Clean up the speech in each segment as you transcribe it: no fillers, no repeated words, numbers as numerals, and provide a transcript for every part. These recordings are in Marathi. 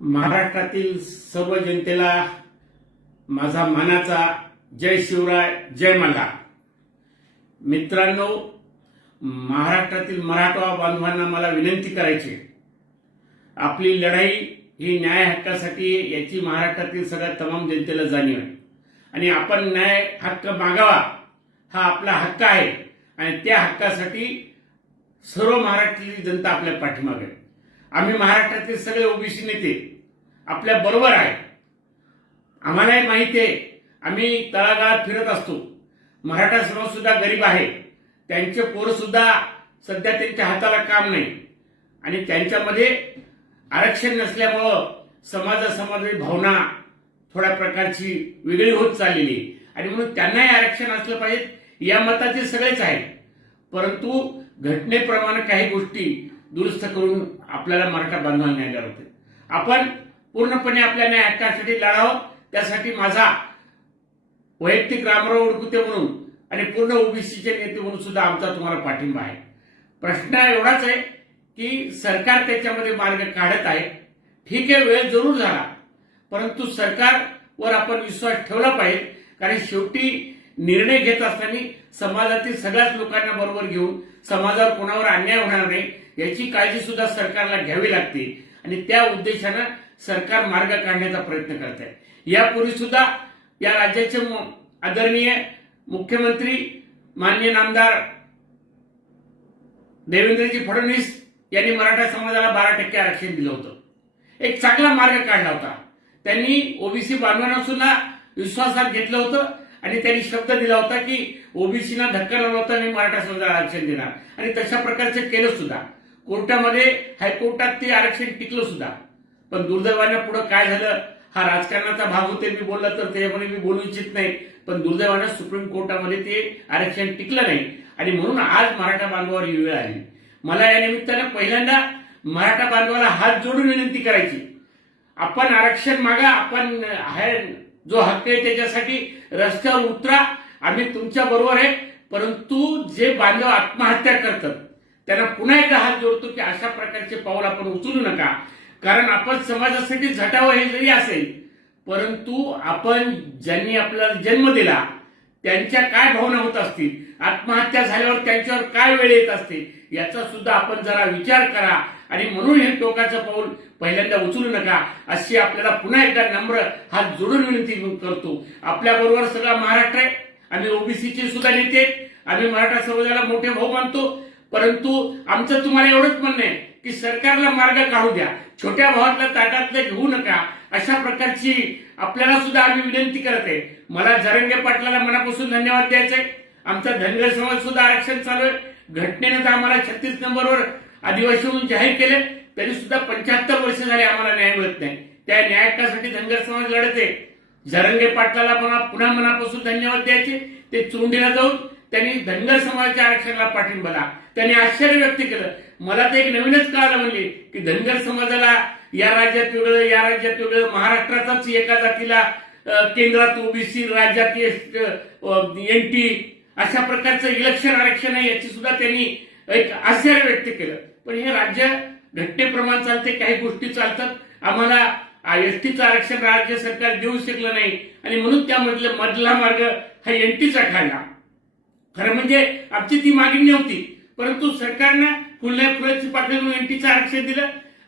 महाराष्ट्रातील सर्व जनतेला माझा मानाचा जय शिवराय जय मल्हार। मित्रांनो, महाराष्ट्रातील मराठा बांधवांना मला विनंती करायची आहे, आपली लढाई ही न्याय हक्कासाठी याची महाराष्ट्रातील सगळ्या तमाम जनतेला जाणीव आहे आणि आपण न्याय हक्क मागावा हा आपला हक्क आहे आणि त्या हक्कासाठी सर्व महाराष्ट्रातील जनता आपल्या पाठीमागे आहे। आम्ही महाराष्ट्रातील सगळे ओबीसी नेते आपल्या बरोबर आहे। आम्हालाही माहिती आहे, आम्ही तळागाळात फिरत असतो। मराठा समाज सुद्धा गरीब आहे, त्यांचे पोरं सुद्धा सध्या त्यांच्या हाताला काम नाही आणि त्यांच्यामध्ये आरक्षण नसल्यामुळं समाजामध्ये भावना थोड्या प्रकारची वेगळी होत चाललेली आणि म्हणून त्यांनाही आरक्षण असलं पाहिजे या मताचे सगळेच आहेत। परंतु घटनेप्रमाणे काही गोष्टी दुरुस्त करून आपल्याला मराठा बांधवांना न्याय द्यावा लागतो। आपण पूर्णपणे आपल्या न्याय हक्कासाठी लढावं, त्यासाठी माझा वैयक्तिक रामराव उडकुते म्हणून आणि पूर्ण ओबीसीचे नेते म्हणून सुद्धा आमचा तुम्हाला पाठिंबा आहे। प्रश्न एवढाच आहे की सरकार त्याच्यामध्ये मार्ग काढत आहे। ठीक आहे, वेळ जरूर झाला, परंतु सरकारवर आपण विश्वास ठेवला पाहिजे, कारण शेवटी निर्णय घेत असताना समाजातील सगळ्याच लोकांना बरोबर घेऊन समाजावर कोणावर अन्याय होणार नाही याची काळजी सुद्धा सरकारला घ्यावी लागते आणि त्या उद्देशानं सरकार मार्ग काढण्याचा प्रयत्न करत आहे। यापूर्वी सुद्धा या राज्याचे आदरणीय मुख्यमंत्री माननीय नामदार देवेंद्रजी फडणवीस यांनी मराठा समाजाला 12% आरक्षण दिलं होतं। एक चांगला मार्ग काढला होता। त्यांनी ओबीसी बांधवांना सुद्धा विश्वासात घेतलं होतं आणि त्यांनी शब्द दिला होता की ओबीसीना धक्का न लावता मी मराठा समाजाला आरक्षण देणार आणि तशा प्रकारचं केलं सुद्धा। कोर्टामध्ये हायकोर्टात ते आरक्षण टिकलं सुद्धा, पण दुर्दैवानं पुढे काय झालं हा राजकारणाचा भाग होते, मी बोलला तर त्याच्यामध्ये मी बोलू इच्छित नाही, पण दुर्दैवानं सुप्रीम कोर्टामध्ये ते आरक्षण टिकलं नाही आणि म्हणून आज मराठा बांधवावर ही वेळ आली। मला या निमित्तानं पहिल्यांदा मराठा बांधवाला हात जोडून विनंती करायची, आपण आरक्षण मागा, आपण जो हक्क आहे त्याच्यासाठी रस्त्यावर उतरा, आम्ही तुमच्या बरोबर आहे। परंतु जे बांधव आत्महत्या करतात त्यांना पुन्हा एकदा हात जोडतो की अशा प्रकारचे पाऊल आपण उचलू नका, कारण आपण समाजासाठी झटावं हे जरी असेल, परंतु आपण ज्यांनी आपल्याला जन्म दिला त्यांच्या काय भावना होत असतील, आत्महत्या झाल्यावर त्यांच्यावर काय वेळ येत असते याचा सुद्धा आपण जरा विचार करा आणि म्हणून हे टोकाचं पाऊल पहिल्यांदा उचलू नका अशी आपल्याला पुन्हा एकदा नम्र हात जोडून विनंती करतो। आपल्या बरोबर सगळा महाराष्ट्र आहे, आम्ही ओबीसीचे सुद्धा नेते, आम्ही मराठा समाजाला मोठे भाऊ मानतो, परंतु आमचं तुम्हाला एवढंच म्हणणं आहे की सरकारला मार्ग काढू द्या, छोट्या भावातल्या ताटातलं घेऊ नका, अशा प्रकारची आपल्याला सुद्धा आम्ही विनंती करत आहे। मला जरंगे पाटलाला मनापासून धन्यवाद द्यायचे। आमचा धनगर समाज सुद्धा आरक्षण चालू आहे। घटनेनं तर आम्हाला 36 नंबरवर आदिवासी म्हणून जाहीर केले, तरी सुद्धा 75 वर्ष झाले आम्हाला न्याय मिळत नाही। त्या न्यायासाठी धनगर समाज लढत आहे। जरंगे पाटलाला पुन्हा मनापासून धन्यवाद द्यायचे। ते चोंडीला जाऊन त्यांनी धनगर समाजाच्या आरक्षणाला पाठिंबा दिला, त्यांनी आश्चर्य व्यक्त केलं। मला तर एक नवीनच कळालं म्हणले की धनगर समाजाला या राज्यात वेगळं, या राज्यात वेगळं, महाराष्ट्राचाच एका जातीला केंद्रात ओबीसी, राज्यात एनटी, अशा प्रकारचं इलेक्शन आरक्षण आहे याची सुद्धा त्यांनी एक आश्चर्य व्यक्त केलं। पण हे राज्य घटनेप्रमाणे चालते, काही गोष्टी चालतात। आम्हाला एसटीचं आरक्षण राज्य सरकार देऊ शकलं नाही आणि म्हणून त्यामधला मधला मार्ग हा एनटीचा काढला। खरं म्हणजे आमची ती मागणी नव्हती, परंतु सरकारनं फुलाची पातळीवरून एनटीचं आरक्षण दिलं।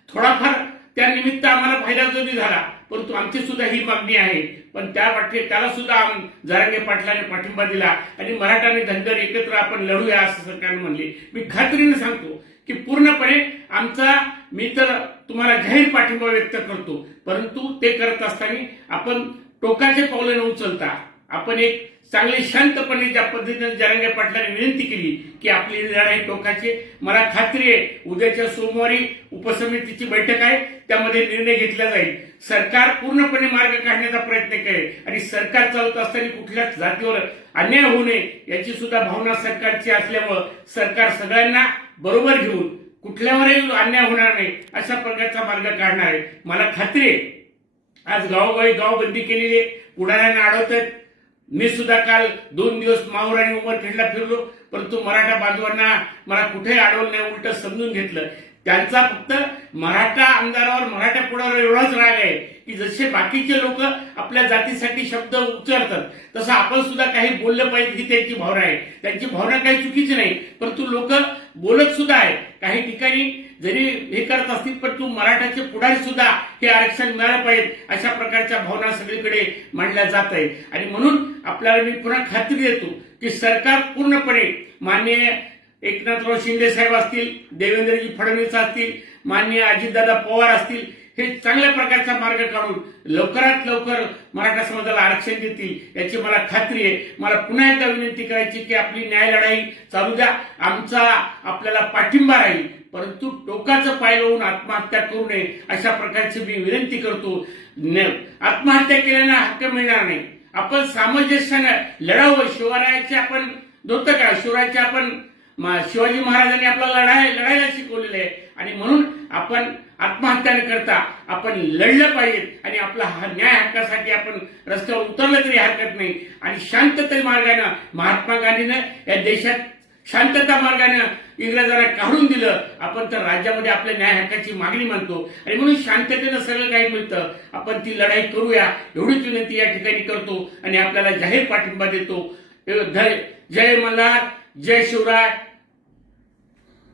थोडाफार त्या निमित्त आम्हाला फायदा जरी झाला, परंतु आमची सुद्धा ही मागणी आहे, पण त्याला सुद्धा जरांगे पाटलाने पाठिंबा दिला आणि मराठा आणि धनगर एकत्र आपण लढूया असं सरकारने म्हणले। मी खात्रीने सांगतो की पूर्णपणे आमचा, मी तर तुम्हाला जाहीर पाठिंबा व्यक्त करतो, परंतु ते करत असताना आपण टोकाचे पावले न उचलता आपण एक चांगली शांतपणे ज्या पद्धतीने जरांगे पाटलांनी विनंती केली की आपली लढाई टोकाची, मला खात्री आहे उद्याच्या सोमवारी उपसमितीची बैठक आहे, त्यामध्ये निर्णय घेतला जाईल। सरकार पूर्णपणे मार्ग काढण्याचा प्रयत्न करेल आणि सरकार चालत असताना कुठल्याच जातीवर अन्याय होऊ नये याची सुद्धा भावना सरकारची असल्यामुळं सरकार सगळ्यांना बरोबर घेऊन कुठल्यावरही अन्याय होणार नाही अशा प्रकारचा मार्ग काढणार आहे। मला खात्री आहे आज गावोगावी गावबंदी केलेली आहे, पुढाऱ्यांना अडवतात। मी सुद्धा काल 2 दिवस माहूर आणि उमरखेडला फिरलो, परंतु मराठा बांधवांना मला कुठेही अडवलं नाही, उलट समजून घेतलं। त्यांचा फक्त मराठा आमदारावर मराठा पुढाऱ्यावर एवढाच राग आहे की जसे बाकीचे लोक आपल्या जातीसाठी शब्द उच्चारतात तसं आपण सुद्धा काही बोललं पाहिजे ही त्यांची भावना आहे. त्यांची भावना काही चुकीची नाही, परंतु लोक बोलत सुद्धा आहे. काही ठिकाणी जरी हे करत असतील पण तू मराठाचे पुढारी सुद्धा हे आरक्षण मिळालं पाहिजे अशा प्रकारच्या भावना सगळीकडे मांडल्या जात आहेत. आणि म्हणून आपल्याला मी पुन्हा खात्री देतो की सरकार पूर्णपणे माननीय एकनाथराव शिंदे साहेब असतील, देवेंद्रजी फडणवीस असतील, माननीय अजितदादा पवार असतील, हे चांगल्या प्रकारचा मार्ग काढून लवकरात लवकर मराठा समाजाला आरक्षण देतील याची मला खात्री आहे. मला पुन्हा एकदा विनंती करायची की आपली न्याय लढाई चालू द्या. आमचा आपल्याला पाठिंबा राहील, परंतु टोकाचं पाय लावून आत्महत्या करू नये अशा प्रकारची मी विनंती करतो. आत्महत्या केल्यानं हक्क मिळणार नाही. आपण सामंजस्यानं लढावं. शिवरायाचे आपण होतं का, शिवरायाचे आपण शिवाजी महाराजांनी आपल्याला लढायला शिकवलेलं आहे आणि म्हणून आपण आत्महत्या न करता आपण लढलं पाहिजे आणि आपला हा न्याय हक्कासाठी आपण रस्त्यावर उतरलं तरी हरकत नाही. आणि शांतता मार्गाने महात्मा गांधीनं या देशात शांतता मार्गाने इंग्रजांना काढून दिलं. आपण तर राज्यामध्ये आपल्या न्याय हक्काची मागणी मानतो आणि म्हणून शांततेनं सगळं काही मिळतं. आपण ती लढाई करूया एवढीच विनंती या ठिकाणी करतो आणि आपल्याला जाहीर पाठिंबा देतो. जय मल्हार, जय शिवराय.